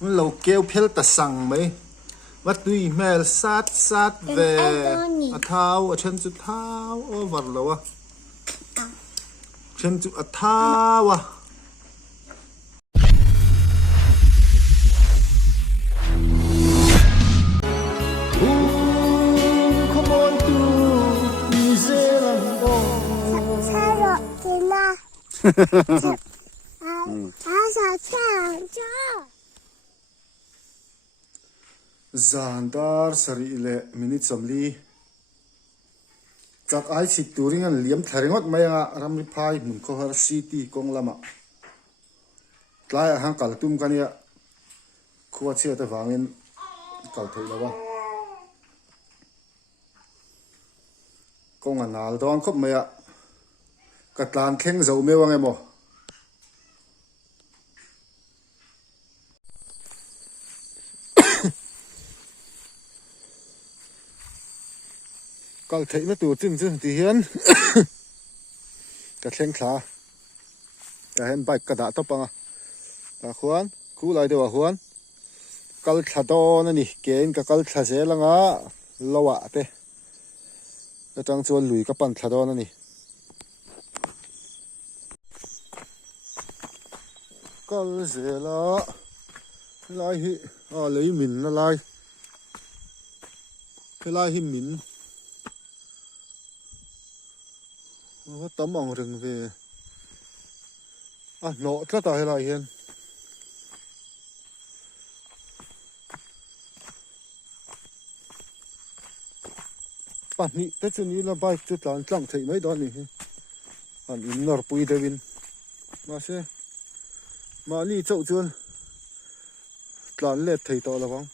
lâu kêu phèl ta sang mấy bắt tùy mèl sát sát về thao chân chụp thao ô vật lâu chân chụp thao Zandar sari ile minute somli chak ai si turing an liam tharingot maya ramri phai mun ko har city kong lama tlai hang kal tum kania khuwa che ta wangin kal thei lawa kong anal don khop maya katlan kheng zo me wang emo kal thei na tu chim chim ti hian ka thleng thla ka hen bike ka da to panga ta khuan khu lai dewa huan kal thla don ani ken ka kal thla zelanga lowa te ta tang chuan lui ka pan thla don ani kal zela lai hi lei min la lai lai hi min tấm ong rừng về nọ rất là lại hiện bản nhị tết chân như là bài tết là chẳng thấy mấy đó này in nở bụi devin mà đi chậu chuôn là lết thấy to là vắng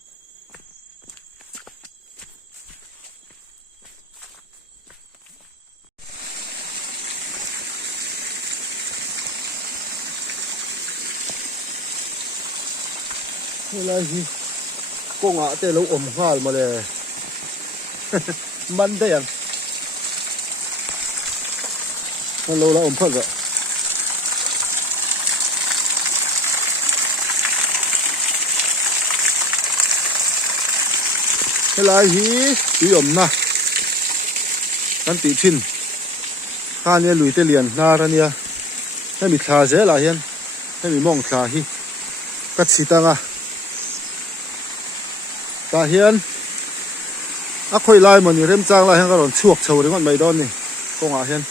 là gì cô ngã tê lâu ôm hal mà lệ man đây à lâu là ôm phật vậy là gì bị ôm na anh bị chín hai này lùi tê liền na ra nia hay bị thà dễ là hiền hay bị mong thà hi cắt xì tăng à ta hiền khôi lai mà nhiều thêm trang lại hay còn chuộc chầu đến con mày đón này con à hiền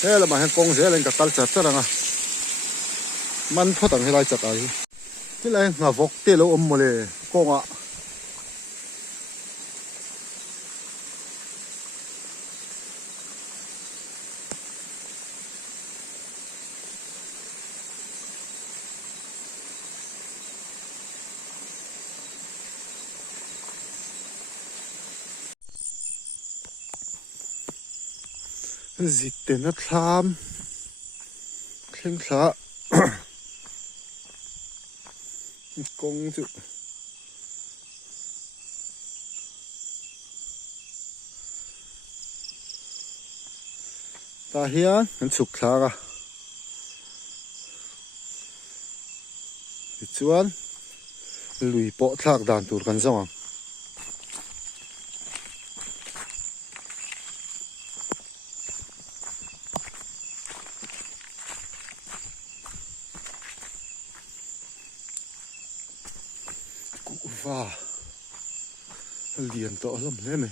thế là mà hiền con dễ lên cả tal chặt chắc là man thoát thằng hay lai chặt ấy thế là ngà vóc tê lâu ôm mà lề con ạ dịch tên nó tham khen khá công dụng ta hiền hắn sụp khá à chuan lùi bộ thạc đàn tụt gần rong và liền to lắm thế này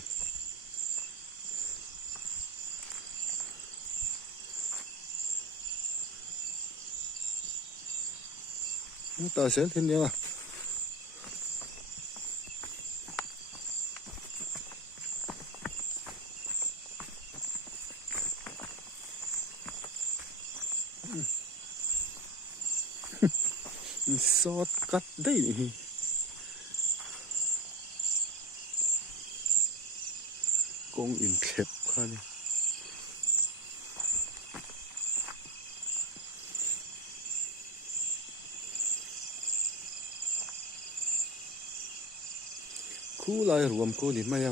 ta sẽ thêm nhau sót cắt đấy con in khép khá này khu lại ruộng cô đi mày à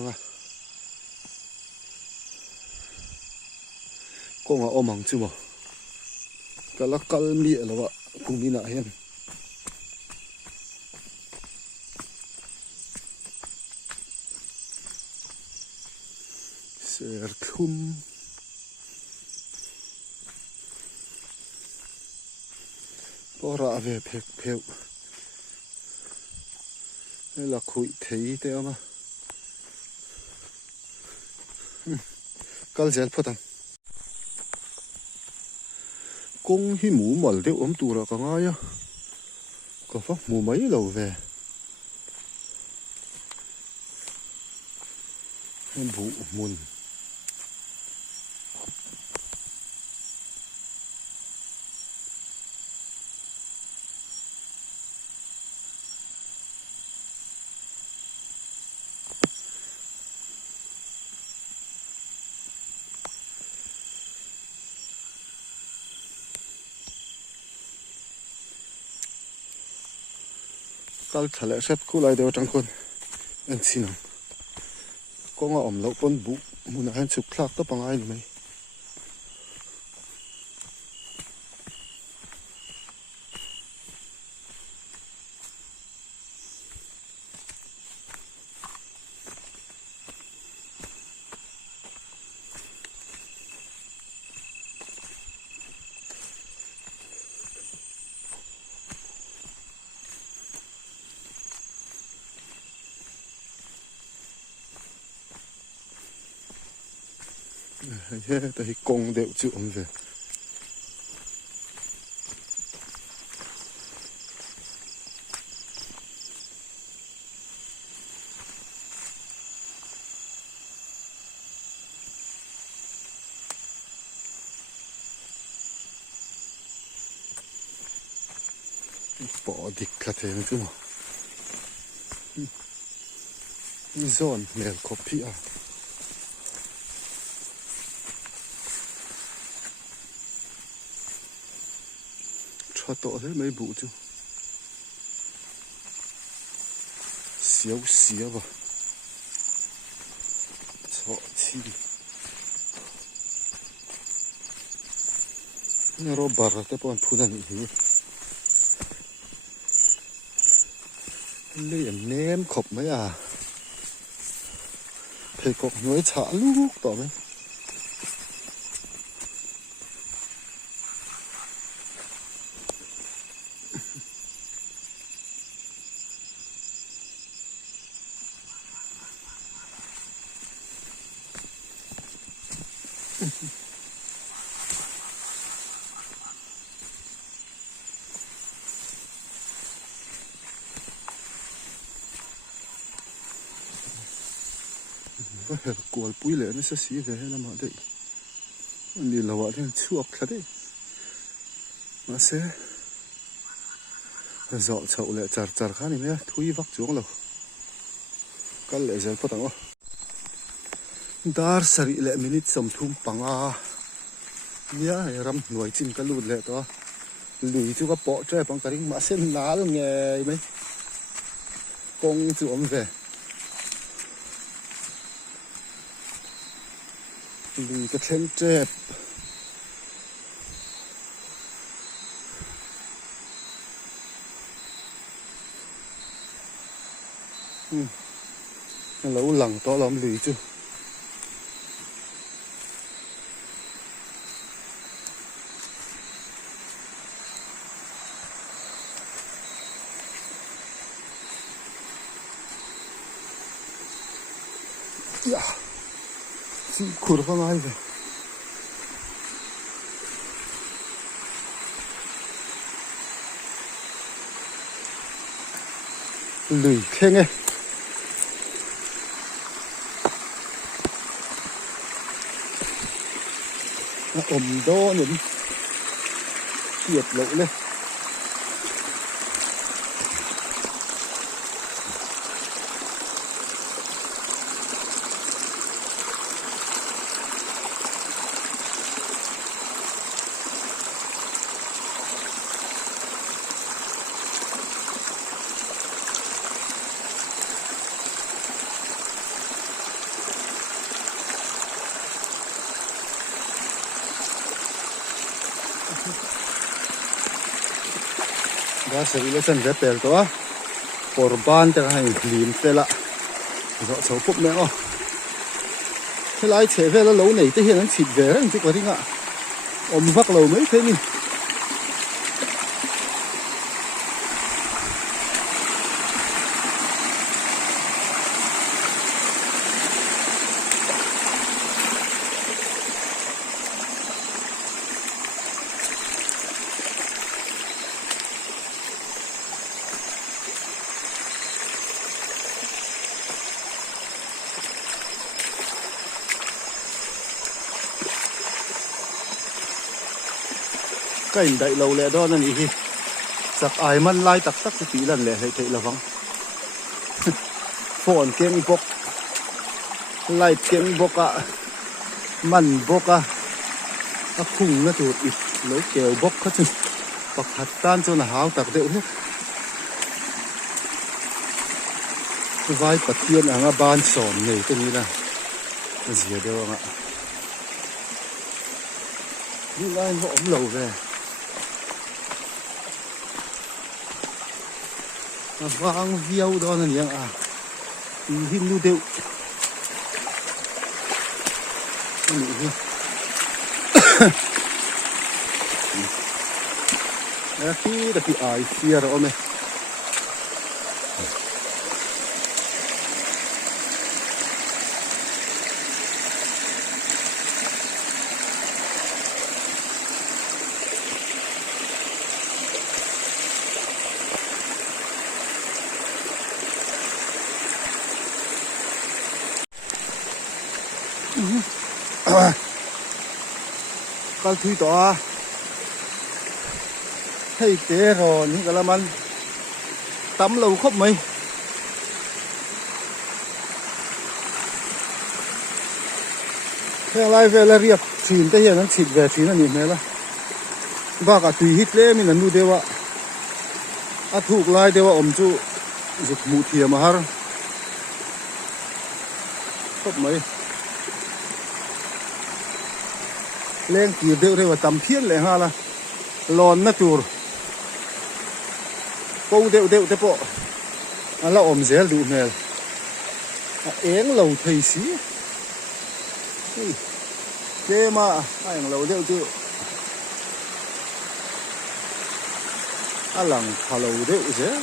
con ôm hàng chưa mà cái lá cal mía là vậy cũng đi lại hen thum pora về phèo phèo đây là khụi thấy teo mà cái gì phải thằng công hi mũ mỏ đeo ấm tù ra cả ngay á có phát mũ mấy lâu về em vụ mùn cái thằng lẽ sét cú lại đều trắng con anh xin không có ngõ ẩm lậu con bụ muốn là anh chụp khắc tất bằng ai này thì công đều chịu về bỏ địch cả thế chứ mà zone mel copy à cho tổ thế mấy vụ chứ xíu xíu vào cho chi nó rồi bảo ra tới bọn phụ nữ gì liền ném khop mấy à thầy cọc nói chả lúc tỏ mấy cua bụi lệ nó sẽ xí về làm mà đấy anh đi lâu thì chuộc thật đấy mà sẽ dọn chậu lệ chặt chặt khá này nhé thui vắt xuống lâu cái lệ giờ bắt đầu dar sari lệ minute sầm thum pang à nhá ram nuôi chim cái lụt lệ đó lùi chú cái bỏ chơi bằng cái mà sen ná luôn nghe mấy công chú ông về lùi cái thêm chép lâu lằng to lắm lùi chứ ya si kur không ai về lùi khen nghe ôm đó nữa kiệt lỗ lên đã xử lý sân rất bền đó korban te hai lim te la zo chho pup me o lái chế về là lâu này tới hiện nó xịt về đấy chứ có đi ngạ ôm vác lâu mấy thế nhỉ cái đại lâu lẹ đó nên ý chắc ai man lai tắc tắc tí lần lẹ hay thấy là vắng phòn kiêng bốc lai kiêng bốc à man bốc à khung nó tụt ít lấy kèo bốc hết chứ bọc hạt tan cho là háo tắc đều hết vai bát tiên à ngã ban sòn này cái này là gì đâu ạ đi lai họ ống lầu về vang viêu đó là những à hình lưu điệu khi đã bị ai xia rồi mày con thui to thấy té rồi những cái làm ăn tắm lâu khóc mày thế lại về là riệp xin tới hiện nó xịt về xin là nhìn này là và cả tùy hít lẽ mình là nuôi đều ạ thuộc lại đều ôm chú dục mù thìa mà har khóc mày lên kỳ đều đây là tầm thiên lệ ha là lon na tur câu đều thế bộ là ôm dễ đủ nè én lầu thầy xí thế mà anh lầu đều chứ lằng thà lầu đều dễ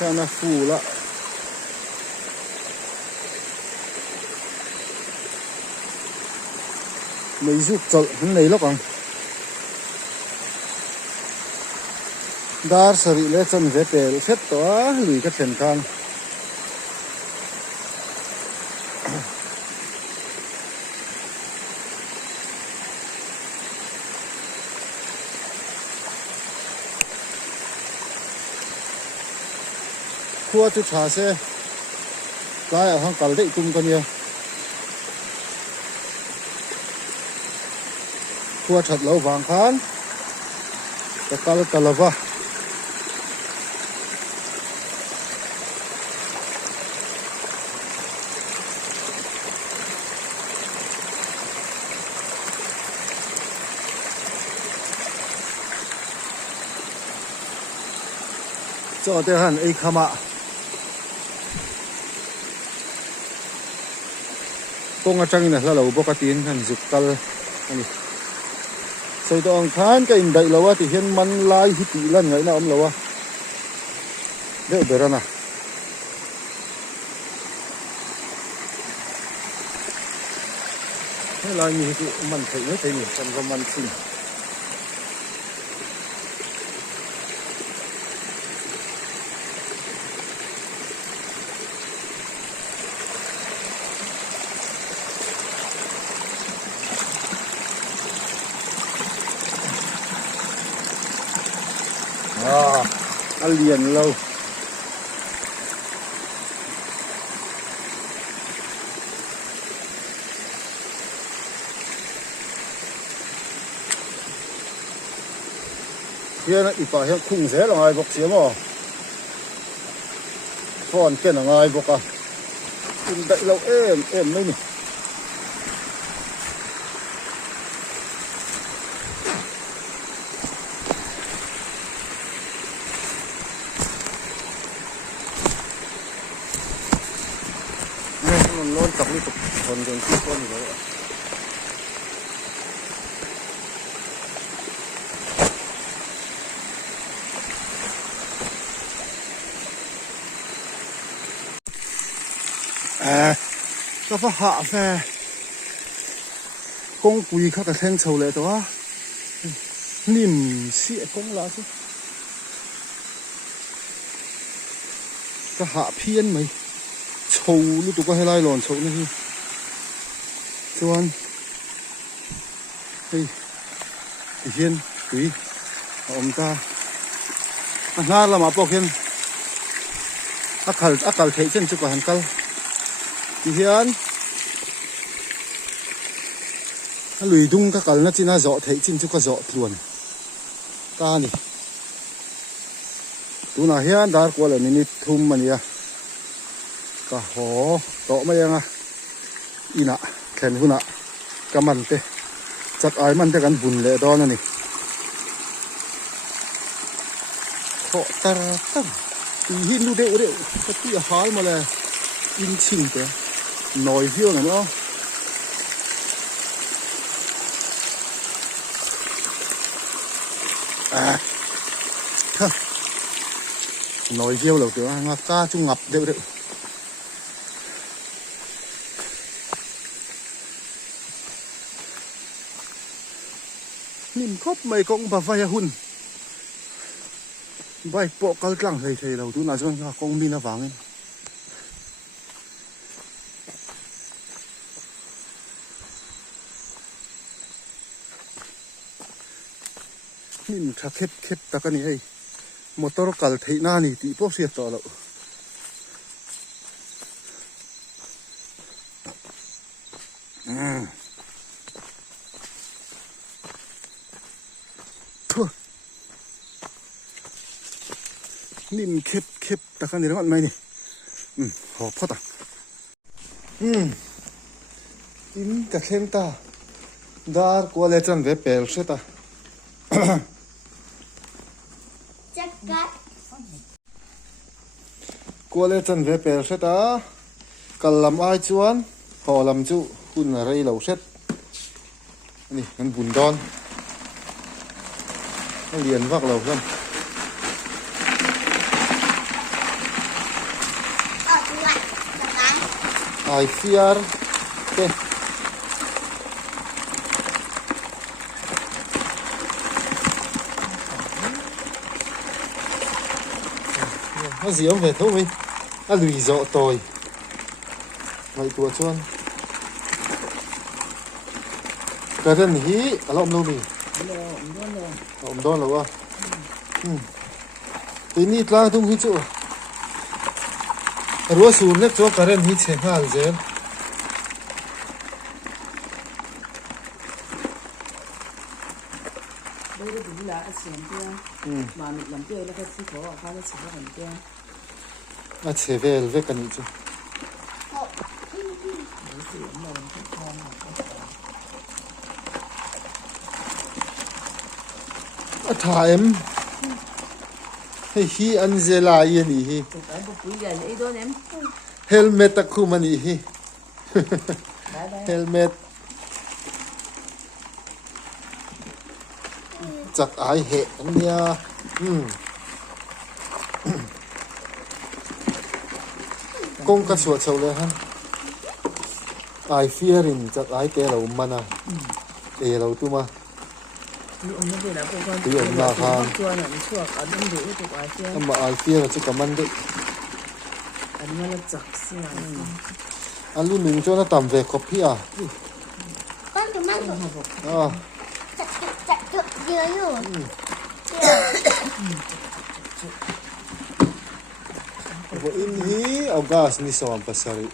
cho nó phù lại mấy giúp cho hắn lấy lắm dar sari le chân về bể phết to lùi cái thuyền thang khua chú trà xe cái ở hàng cẩn đấy tung con nhiều khua chặt lâu vàng khan cái cá tơ lava cho tới hẳn ấy khama công trăng này là lâu bốc tin hẳn dục cal này xây tông khan cái in đại lâu thì hiện man lai hít tỷ lần ngày nào ông lâu đeo bể ra nè cái lai như thế mình thấy nó thế nhỉ còn có man xin liền lâu kia nó ít phải hiện khung dễ là ngay bọc xiêm à phòn kia là ngay bọc à đậy lâu êm mấy nhỉ นี่กับคนกันที่ก้นอยู่แล้วก็พอหาแฟกงกุยเขากระเทงเฉาเลยตัวนิ่มเสียกงละสิก็หาเพี้ยนไหมโชว์ลูกตัวก็ให้ไล่หลอนโชว์นี่ส่วนเฮ้ยเฮียนกุยอมตาหน้าเรามาปอกเห็นอักขลเทเช่นจุกหันกัลที่เฮียนลุยดุงก็กัลนั่นจีน่าเจาะเทจินจุกก็เจาะทวนตานี่ตัวน่าเฮียนดาร์กว่าเลยนี่ทุ่มมันเนี่ยก็โหโตมายังอ่ะอีน่ะแขนหุ่นอ่ะกำมันเตะจัดไอ้มันจะกันบุญเลยดอนนั่นนี่โคตรตั้งอีหินดูเด็กก็ที่หายมาเลยอินชิงเตะหน่อยเที่ยวหน่อยเนาะหน่อยเที่ยวแล้วเดี๋ยวงากาจุงงับเดี๋ยวนิ่มครบไม่กงบาไฟหุ่นใบโปะกัลกลางใส่เราดูน่าสนใจกงมีน่าฟังเองนิ่มถ้าเข็บตะกันนี่ไอ้มอเตอร์กัลที่หน้านี่ตีพวกเสียต่อแล้วนิ่มเข็บตะกันนี่ร้อนไหมนี่หอบพ่อตาอินกะเข่งตาดาร์กว่าเลจันเวเปลเสตาจักกัดกว่าเลจันเวเปลเสตากัลลำไอจวนหอลำจุหุ่นอะไรเหล่าเสตนี่มันบุญดอนเรียนวักเราเพื่อนไอเฟียร์เต้nó gì ông về thôi mi nó lùi dọ tồi ngày tua chuan cái thân hí ở lom lâu mi ông đón lâu à tí nít la tung hí chỗ rùa sùn nếp chỗ cái thân hí chém hal dễ đây là đúng là xiên tiêu mà mình làm tiêu là cái gì khó khăn là chỉ có làm tiêu à chế về về cái này chứ à thà em hi anh dễ lại yên hi helmet ta khu mà hi helmet chặt ai hệ nha công cái sủa sầuเลยฮะai fearing chặt ai cái lâu mà na cái lâu tu mà ví dụ là hàng mà ai fear chỉ cầm ăn đấy anh luôn mình cho nó tầm về copy à con tụi mình à chặt dưaอยู่Bo inhi August ni som pasari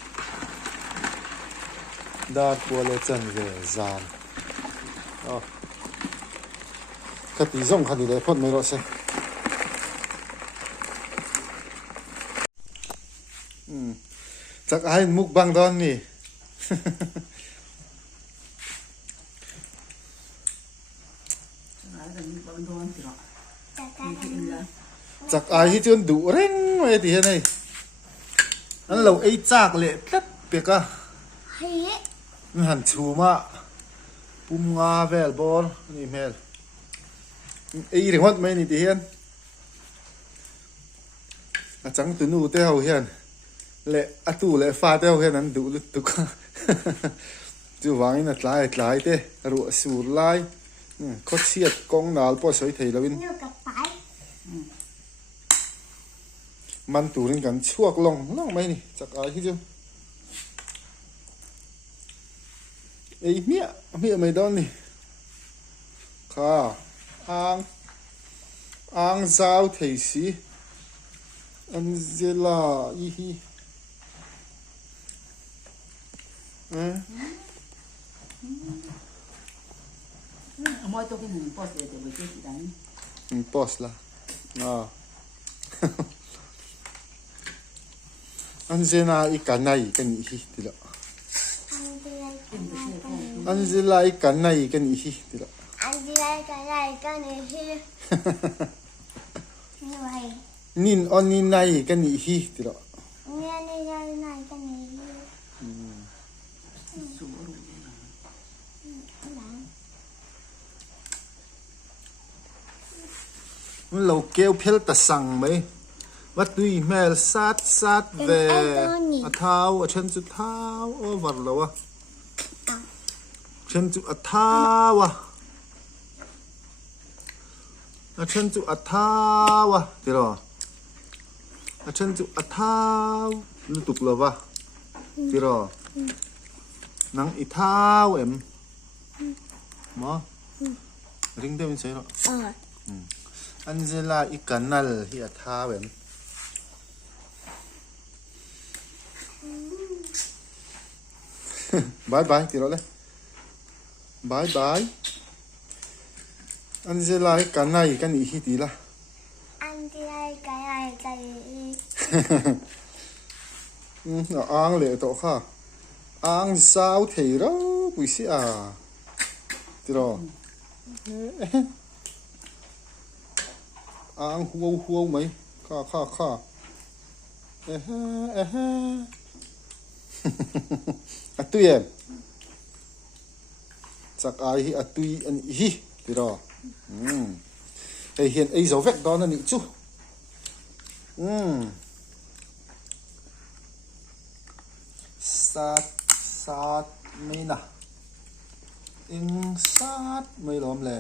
dar kuale chan ve zan kati zong khani le phot mai ro se chak ai muk bang don ni chak ai hi chun du reng mai ti này anh lâu ấy chạc lệ tất biệt à หันชูมาปุ่มงาเวลบอลนี่เมลไอ้ถึงวัดไม่นี่ที่เฮียนอาจังตุนูเต้าเฮียนเละอะตูเละฟ้าเต้าเฮียนนั้นดูลุตุกจู่วางนี่นัดหลายเต้รัวสูรไล่คดเสียดกองนาลปอสวยไทยแล้ววิน อยู่กับไป มันตูริงกันช่วกลงไหมนี่จากอะไรที่จู่ไอ้เมียไม่โดนนี่ค่ะอ่างเจ้าไทยสิอันเจล่าอีฮีmỗi tôi cái hình post để tôi chơi gì đấy post lah Angela ikan na ikan ihi tila Angela ikan na ikan ihi tila อันที่ไรก็ได้ก็นี่คือนี่ไว้ nin on nin na ikan ihi tila เนี่ยนี่ก็ได้ก็นี่คือ มันเราเกลียวเพลตะสั่งไหมวัดดุยแมลซัดเวอเท้าเช่นจุดเท้าโอ้วัดแล้ววะเช่นจุดเท้าวะเช่นจุดเท้าวะเดี๋ยวเช่นจุดเท้ารู้ตุกแล้ววะเดี๋ยวนังอีเท้าเอ็มมาริงเดวินใช่หรออันเจล่าอีกันนัลที่อัฐาเวนบายตีเราเลยบายอันเจล่าอีกันนัลอีกันอีฮิตีละ อันที่ไรก็ได้ก็นี่ อ่างเลยตัวข้าอ่างสาวเทเราปุยสิตีเราอ่างหัวไหมข้าอะตุยจากไอ้อะตุยอันอีตีรอไอเห็นไอเสาเวกตอนนั้นนี่จูสัตไม่นะอิงสัตไม่ล้อมแหล่